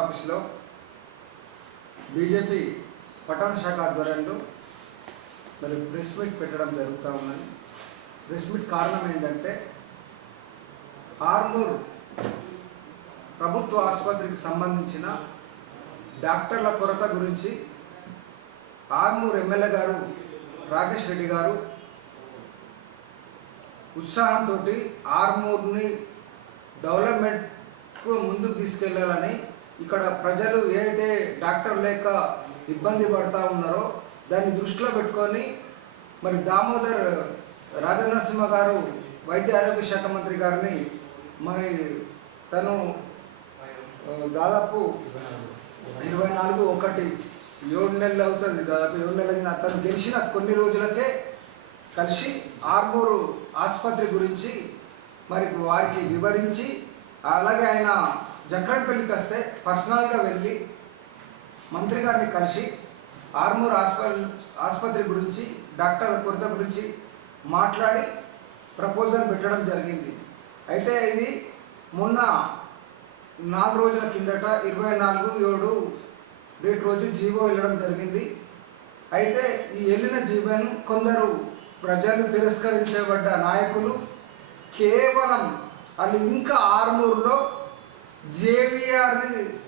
ఆఫీస్లో బీజేపీ పట్టణ శాఖ ఆధ్వర్యంలో మరి ప్రెస్ మీట్ పెట్టడం జరుగుతూ ఉన్నది. ప్రెస్ మీట్ కారణం ఏంటంటే ఆర్మూర్ ప్రభుత్వ ఆసుపత్రికి సంబంధించిన డాక్టర్ల కొరత గురించి ఆర్మూర్ ఎమ్మెల్యే గారు రాకేష్ రెడ్డి గారు ఉత్సాహంతో ఆర్మూర్ని డెవలప్మెంట్కు ముందుకు తీసుకెళ్ళాలని ఇక్కడ ప్రజలు ఏదైతే డాక్టర్ లేక ఇబ్బంది పడతా ఉన్నారో దాన్ని దృష్టిలో పెట్టుకొని మరి దామోదర్ రాజనరసింహ గారు వైద్య ఆరోగ్య శాఖ మంత్రి గారిని మరి తను దాదాపు ఇరవై నాలుగు ఒకటి ఏడు నెలలు అవుతుంది దాదాపు ఏడు నెలలు అయిన అతను గెలిచిన కొన్ని రోజులకే కలిసి ఆర్మూరు ఆసుపత్రి గురించి మరి వారికి వివరించి అలాగే ఆయన జక్రన్పల్లికి వస్తే పర్సనల్గా వెళ్ళి మంత్రి గారిని కలిసి ఆర్మూర్ హాస్పిటల్ ఆసుపత్రి గురించి డాక్టర్ల కొరత గురించి మాట్లాడి ప్రపోజల్ పెట్టడం జరిగింది. అయితే ఇది మొన్న నాలుగు రోజుల కిందట ఇరవై నాలుగు ఏడు రేటు రోజు జీవో వెళ్ళడం జరిగింది. అయితే ఈ వెళ్ళిన జీవోను కొందరు ప్రజలు తిరస్కరించబడ్డ నాయకులు కేవలం వాళ్ళు ఇంకా ఆర్మూర్లో జేవిఆర్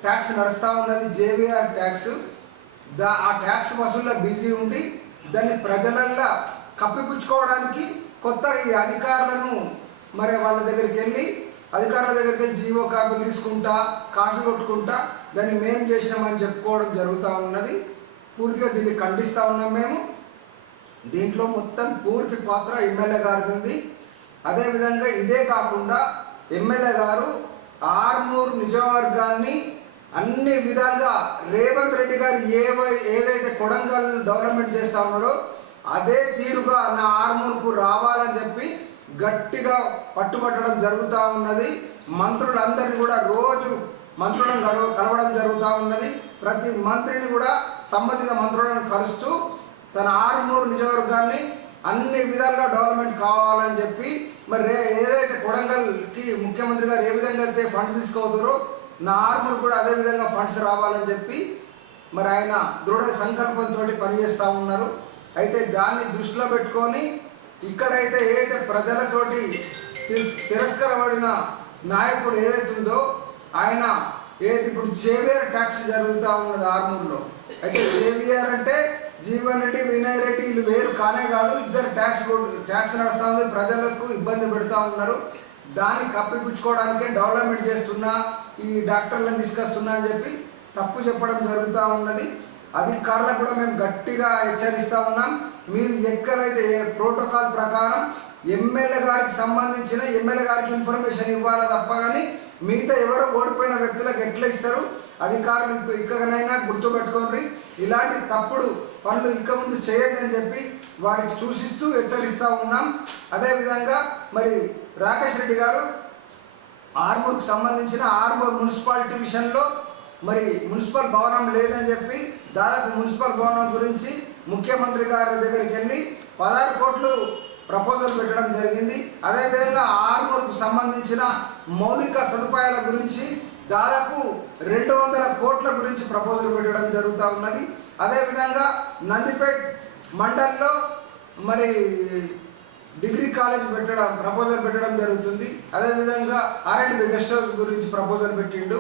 ట్యాక్స్ నడుస్తూ ఉన్నది జేవిఆర్ ట్యాక్స్. దా ఆ ట్యాక్స్ వసూల్లో బిజీ ఉండి దాన్ని ప్రజలల్లా కప్పిపుచ్చుకోవడానికి కొత్త ఈ అధికారులను మరి వాళ్ళ దగ్గరికి వెళ్ళి అధికారుల దగ్గరికి జీవో కాపీ తీసుకుంటా కాఫీ కొట్టుకుంటా దాన్ని మేము చేసినామని చెప్పుకోవడం జరుగుతూ ఉన్నది. పూర్తిగా దీన్ని ఖండిస్తూ ఉన్నాం మేము. దీంట్లో మొత్తం పూర్తి పాత్ర ఎమ్మెల్యే గారిది ఉంది. అదేవిధంగా ఇదే కాకుండా ఎమ్మెల్యే గారు అన్ని విధాలుగా రేవంత్ రెడ్డి గారు ఏవై ఏదైతే కొడంగల్ డెవలప్మెంట్ చేస్తా ఉన్నారో అదే తీరుగా నా ఆర్మూర్కు రావాలని చెప్పి గట్టిగా పట్టుబట్టడం జరుగుతూ ఉన్నది. మంత్రులందరినీ కూడా రోజు మంత్రులను కలవ కలవడం జరుగుతూ ఉన్నది. ప్రతి మంత్రిని కూడా సంబంధిత మంత్రులను కలుస్తూ తన ఆరుమూరు నియోజకవర్గాన్ని అన్ని విధాలుగా డెవలప్మెంట్ కావాలని చెప్పి మరి ఏదైతే కొడంగల్కి ముఖ్యమంత్రి గారు ఏ విధంగా అయితే ఫండ్స్ తీసుకోతారో నా ఆర్మూర్ కూడా అదే విధంగా ఫండ్స్ రావాలని చెప్పి మరి ఆయన దృఢ సంకల్పంతో పనిచేస్తూ ఉన్నారు. అయితే దాన్ని దృష్టిలో పెట్టుకొని ఇక్కడైతే ఏదైతే ప్రజలతోటి తిరస్కరబడిన నాయకుడు ఏదైతే ఉందో ఆయన ఏది ఇప్పుడు జేవియర్ ట్యాక్స్ జరుగుతూ ఉన్నది ఆర్మూర్లో. అయితే జేవియర్ అంటే జీవన్ రెడ్డి వినయ్ రెడ్డి వీళ్ళు వేరు కానే కాదు ఇద్దరు ట్యాక్స్ ట్యాక్స్ నడుస్తూ ఉంది ప్రజలకు ఇబ్బంది పెడతా ఉన్నారు. దాన్ని కప్పిపుచ్చుకోవడానికే డెవలప్మెంట్ చేస్తున్నా ఈ డాక్టర్లను తీసుకొస్తున్నా అని చెప్పి తప్పు చెప్పడం జరుగుతూ ఉన్నది. అధికారులకు కూడా మేము గట్టిగా హెచ్చరిస్తూ ఉన్నాం. మీరు ఎక్కడైతే ప్రోటోకాల్ ప్రకారం ఎమ్మెల్యే గారికి సంబంధించిన ఎమ్మెల్యే గారికి ఇన్ఫర్మేషన్ ఇవ్వాలా తప్ప కానీ మిగతా ఎవరు ఓడిపోయిన వ్యక్తులకు ఎట్లా ఇస్తారు? అధికారులు ఇక- గుర్తుపెట్టుకోండి. ఇలాంటి తప్పుడు పనులు ఇక ముందు చేయొద్దని చెప్పి వారికి సూచిస్తూ హెచ్చరిస్తూ ఉన్నాం. అదేవిధంగా మరి రాకేష్ రెడ్డి గారు ఆర్మూర్కు సంబంధించిన ఆర్మూర్ మున్సిపాలిటీ విషయంలో మరి మున్సిపల్ భవనం లేదని చెప్పి దాదాపు మున్సిపల్ భవనం గురించి ముఖ్యమంత్రి గారి దగ్గరికి వెళ్ళి పదహారు కోట్లు ప్రపోజల్ పెట్టడం జరిగింది. అదేవిధంగా ఆర్మూర్కు సంబంధించిన మౌలిక సదుపాయాల గురించి దాదాపు రెండు వందల కోట్ల గురించి ప్రపోజల్ పెట్టడం జరుగుతూ ఉన్నది. అదేవిధంగా నందిపేట్ మండల్లో మరి డిగ్రీ కాలేజ్ పెట్టడం ప్రపోజల్ పెట్టడం జరుగుతుంది. అదేవిధంగా ఆర్ఎండ్ గెస్ట్ హౌస్ గురించి ప్రపోజల్ పెట్టిండు.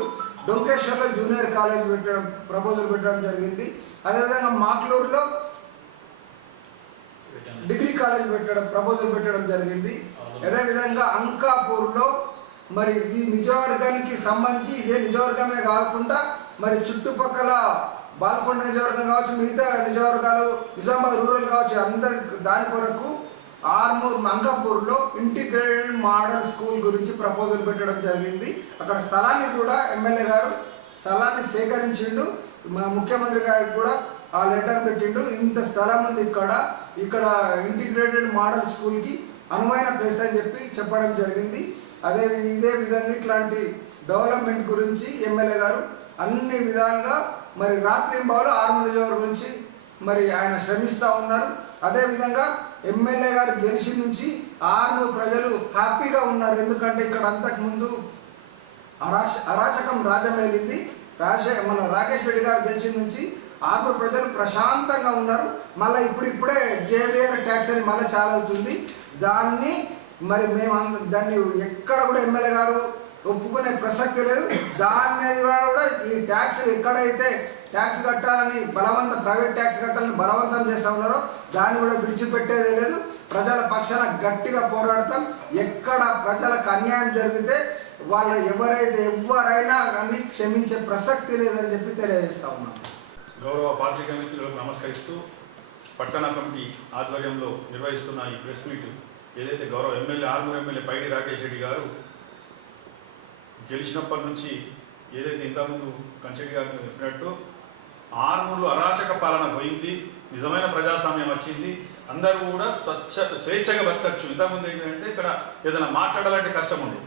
డొంకేశ్వర్లో జూనియర్ కాలేజ్ పెట్టడం ప్రపోజల్ పెట్టడం జరిగింది. అదేవిధంగా మాక్లూరులో డిగ్రీ కాలేజ్ పెట్టడం ప్రపోజల్ పెట్టడం జరిగింది. అదేవిధంగా అంకాపూర్లో మరి ఈ నిజవర్గానికి సంబంధించి ఇదే నిజవర్గమే కాకుండా మరి చుట్టుపక్కల బాల్కొండ నిజవర్గం కావచ్చు మిగతా నిజవర్గాలు నిజామాబాద్ రూరల్ కావచ్చు అందరి దాని కొరకు ఆర్మూర్ అంకాపూర్లో ఇంటిగ్రేటెడ్ మోడల్ స్కూల్ గురించి ప్రపోజల్ పెట్టడం జరిగింది. అక్కడ స్థలాన్ని కూడా ఎమ్మెల్యే గారు స్థలాన్ని సేకరించిండు. మా ముఖ్యమంత్రి గారికి కూడా ఆ లెటర్ పెట్టిండు. ఇంత స్థలం ఉంది ఇక్కడ. ఇక్కడ ఇంటిగ్రేటెడ్ మోడల్ స్కూల్కి అనువైన ప్లేస్ అని చెప్పి చెప్పడం జరిగింది. అదే ఇదే విధంగా ఇట్లాంటి డెవలప్మెంట్ గురించి ఎమ్మెల్యే గారు అన్ని విధాలుగా మరి రాత్రింబావులు ఆర్మూర్ నియోజకవర్గం గురించి మరి ఆయన శ్రమిస్తూ ఉన్నారు. అదేవిధంగా ఎమ్మెల్యే గారు గెలిచి నుంచి ఆరు ప్రజలు హ్యాపీగా ఉన్నారు. ఎందుకంటే ఇక్కడ అంతకుముందు అరాచ అరాచకం రాజమేలింది. రాజే మన రాకేష్ రెడ్డి గారు గెలిచి నుంచి ఆరు ప్రజలు ప్రశాంతంగా ఉన్నారు. మళ్ళీ ఇప్పుడు ఇప్పుడే జేవిఆర్ ట్యాక్స్ అని మళ్ళీ చాలా అవుతుంది. దాన్ని మరి మేము అంద దాన్ని ఎక్కడ కూడా ఎమ్మెల్యే గారు ఒప్పుకునే ప్రసక్తి లేదు. దాని మీద కూడా ఈ ట్యాక్స్ ఎక్కడైతే ట్యాక్స్ కట్టాలని బలవంతం ప్రైవేట్ ట్యాక్స్ కట్టాలని బలవంతం చేస్తూ ఉన్నారో దాన్ని కూడా విడిచిపెట్టేదే లేదు. ప్రజల పక్షాన గట్టిగా పోరాడతాం. ఎక్కడ ప్రజలకు అన్యాయం జరిగితే వాళ్ళు ఎవరైతే ఎవరైనా కానీ క్షమించే ప్రసక్తి లేదని చెప్పి తెలియజేస్తా ఉన్నాం. గౌరవ పాత్రికా మిత్రులకు నమస్కరిస్తూ పట్టణ కమిటీ ఆధ్వర్యంలో నిర్వహిస్తున్న ఈ ప్రెస్ మీట్ ఏదైతే గౌరవ ఎమ్మెల్యే ఆర్మూర్ ఎమ్మెల్యే పైడి రాకేష్ రెడ్డి గారు గెలిచినప్పటి నుంచి ఏదైతే ఇంతకుముందు కంచెడి గారు చెప్పినట్టు ఆర్మూర్లో అరాచక పాలన పోయింది నిజమైన ప్రజాస్వామ్యం వచ్చింది. అందరూ కూడా స్వచ్ఛ స్వేచ్ఛగా బతకచ్చు. ఇంతకుముందు ఏంటంటే ఇక్కడ ఏదైనా మాట్లాడాలంటే కష్టం ఉంది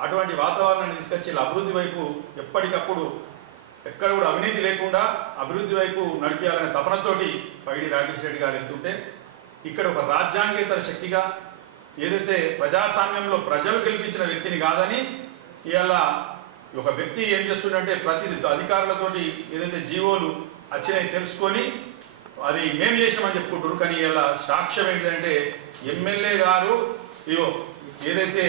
అటువంటి వాతావరణాన్ని తీసుకొచ్చి ఇలా అభివృద్ధి వైపు ఎప్పటికప్పుడు ఎక్కడ కూడా అవినీతి లేకుండా అభివృద్ధి వైపు నడిపించాలనే తపనతోటి పైడి రాకేష్ రెడ్డి గారు వెళ్తుంటే ఇక్కడ ఒక రాజ్యాంగేతర శక్తిగా ఏదైతే ప్రజాస్వామ్యంలో ప్రజలు గెలిపించిన వ్యక్తిని కాదని ఇవాళ ఒక వ్యక్తి ఏం చేస్తుందంటే ప్రతి అధికారులతోటి ఏదైతే జీవోలు వచ్చినాయి తెలుసుకొని అది మేము చేసినామని చెప్పుకుంటారు కానీ ఇలా సాక్ష్యం ఏంటిదంటే ఎమ్మెల్యే గారు ఇగో ఏదైతే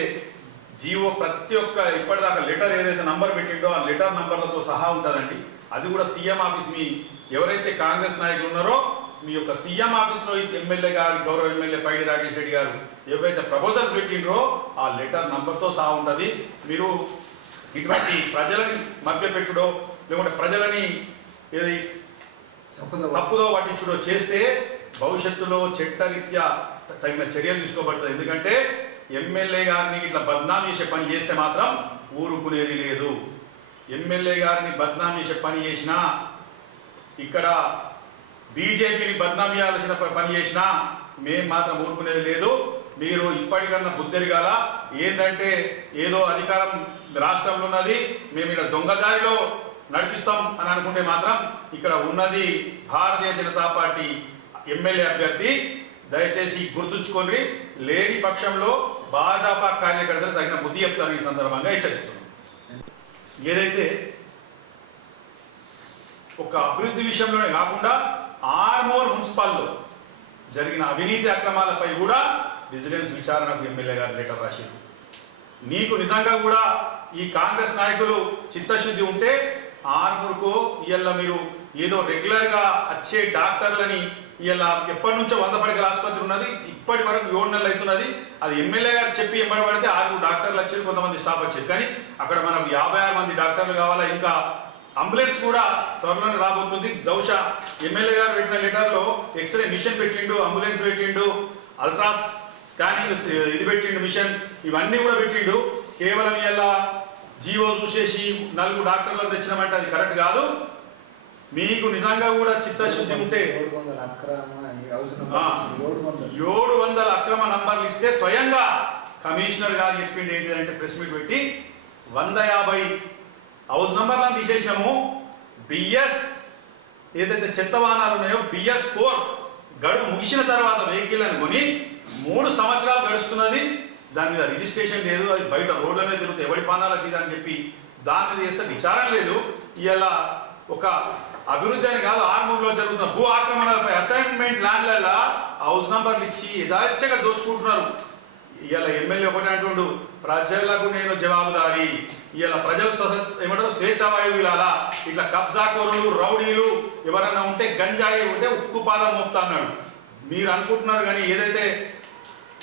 జీవో ప్రతి ఒక్క ఇప్పటిదాకా లెటర్ ఏదైతే నంబర్ పెట్టిండో ఆ లెటర్ నంబర్లతో సహా ఉంటుందండి. అది కూడా సీఎం ఆఫీస్ మీ ఎవరైతే కాంగ్రెస్ నాయకులు ఉన్నారో మీ యొక్క సీఎం ఆఫీస్లో ఎమ్మెల్యే గారు గౌరవ ఎమ్మెల్యే పైడి రాకేష్ రెడ్డి గారు ఎవరైతే ప్రపోజల్స్ పెట్టిండ్రో ఆ లెటర్ నంబర్తో సహా ఉంటుంది. మీరు ఇటువంటి ప్రజలని మభ్యపెట్టుడో లేకుంటే ప్రజలని ఏది తప్పదు తప్పుదో పట్టించుడో చేస్తే భవిష్యత్తులో చట్టరీత్యా తగిన చర్యలు తీసుకోబడుతుంది ఎందుకంటే ఎమ్మెల్యే గారిని ఇట్లా బద్నాం చేసే పని చేస్తే మాత్రం ఊరుకునేది లేదు. ఎమ్మెల్యే గారిని బద్నాం చేసే పని చేసినా ఇక్కడ బీజేపీని బద్నాం చేయాల్సిన పని చేసినా మేం మాత్రం ఊరుకునేది లేదు. మీరు ఇప్పటికన్నా బుద్ధెరగాల. ఏంటంటే ఏదో అధికారం రాష్ట్రంలో ఉన్నది మేము ఇక్కడ దొంగదారిలో నడిపిస్తాం అనుకుంటే మాత్రం ఇక్కడ ఉన్నది భారతీయ జనతా పార్టీ ఎమ్మెల్యే అభ్యర్థి. దయచేసి గుర్తుంచుకోండి లేని పక్షంలో భాజపా కార్యకర్తలు తగిన బుద్ధి చెప్తారు ఈ సందర్భంగా హెచ్చరిస్తున్నాం. ఏదైతే ఒక అభివృద్ధి విషయంలోనే కాకుండా ఆర్మోర్ మున్సిపాల్లో జరిగిన అవినీతి అక్రమాలపై కూడా విజిలెన్స్ విచారణకు ఎమ్మెల్యే గారు లెటర్ రాశారు. నీకు నిజంగా కూడా ఈ కాంగ్రెస్ నాయకులు చిత్తశుద్ధి ఉంటే ఆర్మూర్కు ఇవాళ మీరు ఏదో రెగ్యులర్గా వచ్చే డాక్టర్లని ఇలా ఎప్పటి నుంచో వంద పడకల ఆసుపత్రి ఉన్నది ఇప్పటి వరకు ఏడు నెలలు అవుతున్నది. అది ఎమ్మెల్యే గారు చెప్పి ఎంబడబడితే ఆరుగురు డాక్టర్లు వచ్చారు కొంతమంది స్టాఫ్ వచ్చారు. కానీ అక్కడ మనకు యాభై ఆరు మంది డాక్టర్లు కావాలా ఇంకా అంబులెన్స్ కూడా త్వరలోనే రాబోతుంది. బహుశా ఎమ్మెల్యే గారు పెట్టిన లెటర్లో ఎక్స్రే మిషన్ పెట్టిండు అంబులెన్స్ పెట్టిండు అల్ట్రాస్ స్కానింగ్ ఇది పెట్టిండు మిషన్ ఇవన్నీ కూడా పెట్టిండు. కేవలం ఇలా జీవో చూసేసి నలుగురు డాక్టర్లను తెచ్చినామంటే అది కరెక్ట్ కాదు. మీకు నిజంగా కూడా చిత్తశుద్ధి ఉంటే ఏడు వందల అక్రమ నంబర్లు ఇస్తే స్వయంగా కమిషనర్ గారు చెప్పింది ఏంటిదంటే ప్రెస్ మీట్ పెట్టి వంద యాభై హౌస్ నంబర్లను తీసేసినాము. బిఎస్ ఏదైతే చెత్త వాహనాలు ఉన్నాయో బిఎస్ ఫోర్ గడువు ముగిసిన తర్వాత వెహికల్ అని కొని మూడు సంవత్సరాలు గడుస్తున్నది. దాని మీద రిజిస్ట్రేషన్ లేదు అది బయట రోడ్ల మీద తిరుగుతుంది ఎవడి పానాలకి అని చెప్పి దాని మీద చేస్తే విచారం లేదు. ఇలా ఒక అభివృద్ధి అని కాదు ఆర్మూర్లో జరుగుతున్న భూ ఆక్రమణలపై అసైన్మెంట్ ల్యాండ్లలో హౌస్ నంబర్లు ఇచ్చి యథాచ్ఛగా దోచుకుంటున్నారు ఇవాళ ఎమ్మెల్యే ఒకటి అంటుండు ప్రజలకు నేను జవాబుదారి. ఇవాళ ప్రజలు ఏమంటారు స్వేచ్ఛ వాయువులాలా ఇట్లా కబ్జాకోరులు రౌడీలు ఎవరన్నా ఉంటే గంజాయి ఉంటే ఉక్కు పాదం మోపుతా అన్నాడు. మీరు అనుకుంటున్నారు కానీ ఏదైతే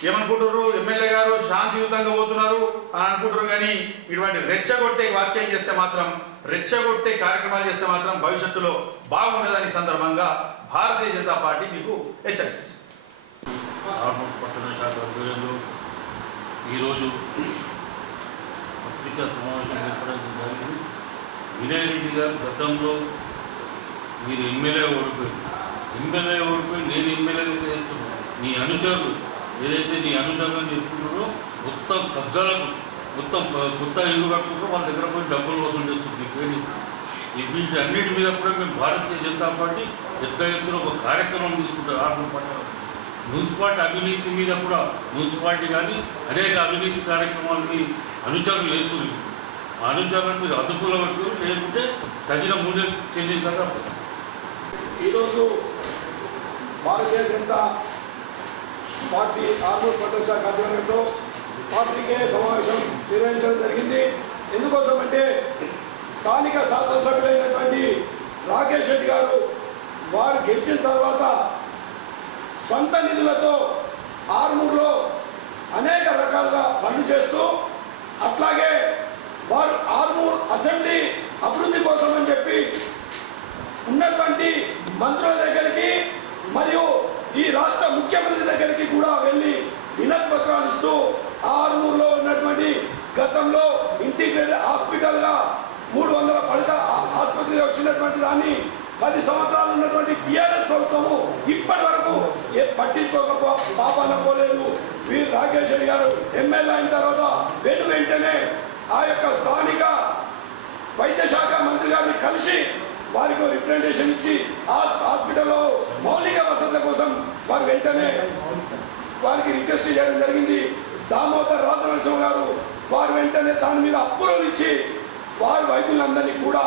ఏమనుకుంటారు ఎమ్మెల్యే గారు శాంతియుతంగా పోతున్నారు అని అనుకుంటారు కానీ ఇటువంటి రెచ్చగొట్టే వాక్యాలు చేస్తే మాత్రం రెచ్చగొట్టే కార్యక్రమాలు చేస్తే మాత్రం భవిష్యత్తులో బాగుండదని సందర్భంగా భారతీయ జనతా పార్టీ మీకు హెచ్చరిస్తుంది. ఈరోజు పత్రికా సమావేశం ఏర్పడడం జరిగింది. వినయ్ రెడ్డి గారు గతంలో మీరు ఎమ్మెల్యే ఓడిపోయింది ఎమ్మెల్యే ఓడిపోయి నేను ఎమ్మెల్యేగా చేస్తున్నాను. నీ అనుచరులు ఏదైతే నీ అనుచరులు చెప్తున్నారో మొత్తం కబ్జాలకు మొత్తం కొత్త ఇల్లు కట్టుకుంటూ వాళ్ళ దగ్గర పోయి డబ్బులు వసూలు చేస్తుంది. పేరు వీటి అన్నిటి మీద కూడా మేము భారతీయ జనతా పార్టీ పెద్ద ఎత్తున ఒక కార్యక్రమం తీసుకుంటారు ఆర్మూర్ పట్టణంలో మున్సిపాలిటీ అవినీతి మీద కూడా మున్సిపాలిటీ కానీ అనేక అవినీతి కార్యక్రమాలకి అనుచరులు చేస్తుంది ఆ అనుచరులను మీరు అదుపులో పెట్టు లేకుంటే తగిన మూల్యం చెల్లించాలి ఈరోజు భారతీయ జనతా పార్టీ ఆర్మూర్ పట్టణ శాఖ ఆధ్వర్యంలో పాత్రికేయ సమావేశం నిర్వహించడం జరిగింది. ఎందుకోసం అంటే స్థానిక శాసనసభ్యులైనటువంటి రాకేష్ రెడ్డి గారు వారు గెలిచిన తర్వాత సొంత నిధులతో ఆర్మూర్లో అనేక రకాలుగా పనులు చేస్తూ అట్లాగే వారు ఆర్మూర్ అసెంబ్లీ అభివృద్ధి కోసం అని చెప్పి ఉన్నటువంటి మంత్రుల దగ్గరికి మరియు ఈ రాష్ట్ర ముఖ్యమంత్రి దగ్గరికి కూడా వెళ్ళి వినతి పత్రాలు ఇస్తూ ఆరుమూరులో ఉన్నటువంటి గతంలో ఇంటిగ్రేటెడ్ హాస్పిటల్గా మూడు వందల పడక ఆసుపత్రిగా వచ్చినటువంటి దాన్ని పది సంవత్సరాలు ఉన్నటువంటి టీఆర్ఎస్ ప్రభుత్వము ఇప్పటి వరకు ఏ పట్టించుకోక పాపాన పోలేదు వీరు రాకేష్ రెడ్డి గారు ఎమ్మెల్యే అయిన తర్వాత వెను వెంటనే ఆ యొక్క స్థానిక వైద్య శాఖ మంత్రి గారిని కలిసి వారికి రిప్రజెంటేషన్ ఇచ్చి హాస్- హాస్పిటల్లో మౌలిక వసతుల కోసం వారు వెంటనే వారికి రిక్వెస్ట్ చేయడం జరిగింది. దామోదర్ రాజనరసింహ గారు వారు వెంటనే దాని మీద అప్రూవల్ ఇచ్చి వారి వైద్యులందరినీ కూడా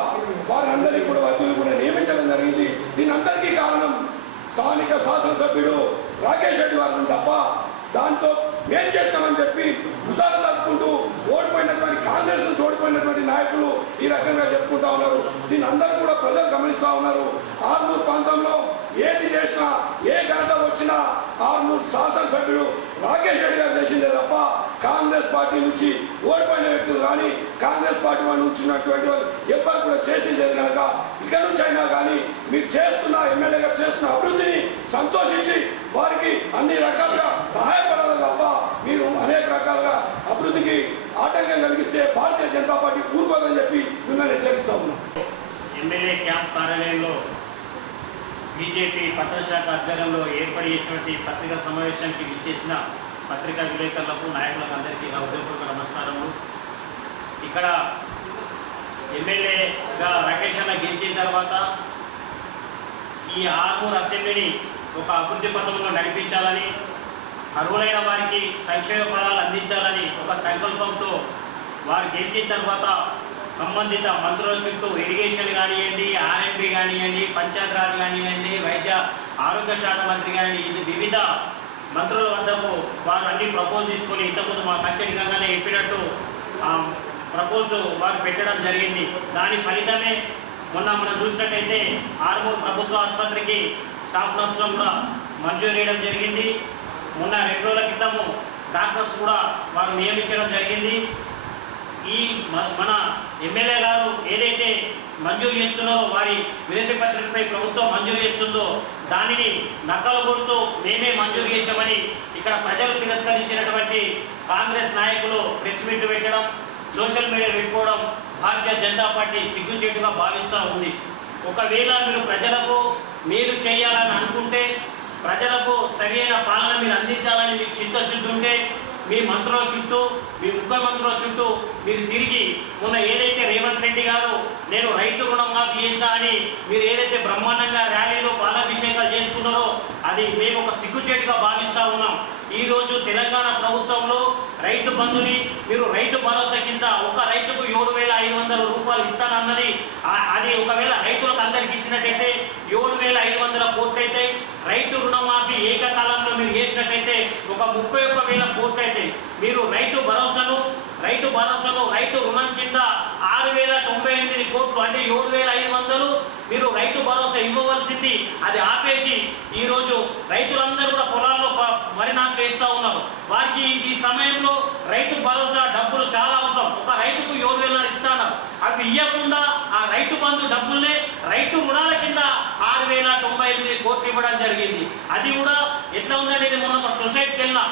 వారందరినీ కూడా వైద్యులు కూడా నియమించడం జరిగింది. దీని అందరికీ కారణం స్థానిక శాసనసభ్యుడు రాకేష్ రెడ్డి వారిని తప్ప దాంతో మేం చేస్తామని చెప్పి భుజాలు తప్పుకుంటూ ఓడిపోయినటువంటి కాంగ్రెస్ నుంచి ఓడిపోయినటువంటి నాయకులు ఈ రకంగా చెప్పుకుంటా ఉన్నారు. దీన్ని అందరూ కూడా ప్రజలు గమనిస్తూ ఉన్నారు. ఆర్మూర్ ప్రాంతంలో ఏది చేసినా ఏ ఘనత వచ్చినా ఆర్మూర్ శాసనసభ్యుడు రాకేష్ రెడ్డి గారు చేసిందే తప్ప కాంగ్రెస్ పార్టీ నుంచి ఓడిపోయిన వ్యక్తులు కానీ కాంగ్రెస్ పార్టీ వాళ్ళు ఉంచినటువంటి ఉన్నటువంటి వాళ్ళు ఎవ్వరు కూడా చేసింది కనుక ఇక నుంచి అయినా కానీ మీరు చేస్తున్న ఎమ్మెల్యేగా చేస్తున్న అభివృద్ధిని సంతోషించి వారికి అన్ని రకాలుగా సహాయపడాలి తప్ప మీరు అనేక రకాలుగా అభివృద్ధికి ఆటంకం కలిగిస్తే భారతీయ జనతా పార్టీ ఊరుకోదని చెప్పి మిమ్మల్ని హెచ్చరిస్తా ఉన్నాం. ఎమ్మెల్యే క్యాంప్ కార్యాలయంలో బీజేపీ పట్టణశాఖ ఆధ్వర్యంలో ఏర్పాటు చేసినటువంటి పత్రికా సమావేశానికి విచ్చేసిన పత్రికా విలేకరులకు నాయకులకు అందరికీ నా ఉదయపూర్వక నమస్కారము ఇక్కడ ఎమ్మెల్యేగా రాకేష్ అన్న గెలిచిన తర్వాత ఈ ఆర్మూర్ అసెంబ్లీని ఒక అభివృద్ధి పథంలో నడిపించాలని అర్హులైన వారికి సంక్షేమ ఫలాలు అందించాలని ఒక సంకల్పంతో వారు గెలిచిన తర్వాత సంబంధిత మంత్రుల చుట్టూ ఇరిగేషన్ కానివ్వండి ఆర్ఎంపీ కానివ్వండి పంచాయతీరాజ్ కానివ్వండి వైద్య ఆరోగ్య శాఖ మంత్రి కానివ్వండి ఇది వివిధ మంత్రుల వద్దకు వారు అన్ని ప్రపోజ్ తీసుకొని ఇంతకుముందు మా ఖచ్చితంగానే చెప్పినట్టు ప్రపోజ్ వారు పెట్టడం జరిగింది. దాని ఫలితమే మొన్న మనం చూసినట్టయితే ఆర్మూర్ ప్రభుత్వ ఆసుపత్రికి స్టాఫ్ నర్సులను కూడా మంజూరు చేయడం జరిగింది. మొన్న రెండు రోజుల క్రితము డాక్టర్స్ కూడా వారు నియమించడం జరిగింది. ఈ మ- మన ఎమ్మెల్యే గారు ఏదైతే మంజూరు చేస్తున్నారో వారి వినతి పత్రికపై ప్రభుత్వం మంజూరు చేస్తుందో దానిని నకలు కొడుతూ మేమే మంజూరు చేసామని ఇక్కడ ప్రజలు తిరస్కరించినటువంటి కాంగ్రెస్ నాయకులు ప్రెస్ మీట్ పెట్టడం సోషల్ మీడియా పెట్టుకోవడం భారతీయ జనతా పార్టీ సిగ్గుచేటుగా భావిస్తూ ఉంది. ఒకవేళ మీరు ప్రజలకు మీరు చేయాలని అనుకుంటే ప్రజలకు సరైన పాలన మీరు అందించాలని మీకు చిత్తశుద్ధి ఉంటే మీ మంత్రుల చుట్టూ మీ ముఖ్యమంత్రుల చుట్టూ మీరు తిరిగి మొన్న ఏదైతే రేవంత్ రెడ్డి గారు నేను రైతు రుణం మాఫీ చేసిన అని మీరు ఏదైతే బ్రహ్మాండంగా ర్యాలీలో పాలాభిషేకాలు చేసుకున్నారో అది మేము ఒక సిగ్గుచేటుగా భావిస్తూ ఉన్నాం. ఈరోజు తెలంగాణ ప్రభుత్వంలో రైతు బంధుని మీరు రైతు భరోసా కింద ఒక రైతుకు ఏడు వేల ఐదు వందల రూపాయలు ఇస్తానన్నది అది ఒకవేళ రైతులకు అందరికి ఇచ్చినట్టయితే ఏడు వేల ఐదు వందల కోట్లు అయితే రైతు రుణమాఫీ ఏకకాలంలో మీరు చేసినట్టయితే ఒక ముప్పై ఒక్క వేల కోట్లు అయితే మీరు రైతు భరోసాను రైతు భరోసాను రైతు రుణం కింద ఆరు వేల తొంభై ఎనిమిది కోట్లు అంటే ఏడు వేల ఐదు వందలు మీరు రైతు భరోసా ఇవ్వవలసింది. అది ఆపేసి ఈరోజు రైతులందరూ కూడా పొలాల్లో ప- వరి నాట్లు వేస్తూ ఉన్నారు. వారికి ఈ సమయంలో రైతు భరోసా డబ్బులు చాలా అవసరం. ఒక రైతుకు ఏడు వేల ఇస్తాను అవి ఇవ్వకుండా ఆ రైతు బంధు డబ్బుల్నే రైతు రుణాల కింద ఆరు వేల తొంభై ఎనిమిది కోట్లు ఇవ్వడం జరిగింది. అది కూడా ఎట్లా ఉందంటే ఇది మొన్న ఒక సొసైటీకి వెళ్ళినా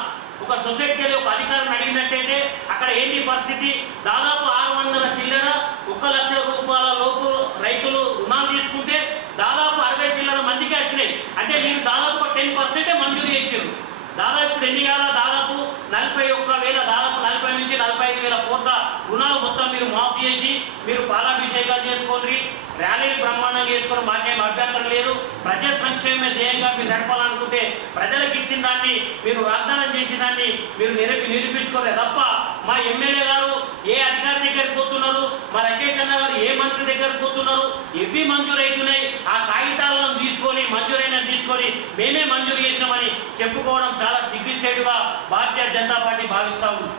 ఒక సొసైటీకి వెళ్ళి ఒక అధికారిని అడిగినట్టయితే అక్కడ ఏంటి పరిస్థితి? దాదాపు ఆరు వందల చిల్లర ఒక లక్ష రూపాయల లోపు రైతులు రుణాలు తీసుకుంటే దాదాపు అరవై చిల్లర మందికి వచ్చినాయి. అంటే మీరు దాదాపు టెన్ పర్సెంటే మంజూరు చేసారు దాదాపు ఇప్పుడు ఎన్ని కాల దాదాపు నలభై ఒక్క వేల దాదాపు ఐదు రుణాలు మొత్తం మీరు మాఫ్ చేసి మీరు పాలాభిషేకాలు చేసుకోండి. ర్యాలీలు బ్రహ్మాండంగా చేసుకొని మాకేం అభ్యంతరం లేదు. ప్రజా సంక్షేమమే ధ్యేయంగా మీరు నడపాలనుకుంటే ప్రజలకు ఇచ్చిన దాన్ని మీరు వాగ్దానం చేసిన దాన్ని మీరు నిరూపి నిరూపించుకోలేదు తప్ప మా ఎమ్మెల్యే గారు ఏ అధికారి దగ్గరికి పోతున్నారు? మా రాకేష్ అన్న గారు ఏ మంత్రి దగ్గర పోతున్నారు? ఎవి మంజూరవుతున్నాయి ఆ కాగితాలను తీసుకొని మంజూరైన తీసుకొని మేమే మంజూరు చేసినామని చెప్పుకోవడం చాలా సిగ్గుసేటుగా భారతీయ జనతా పార్టీ భావిస్తా ఉంది.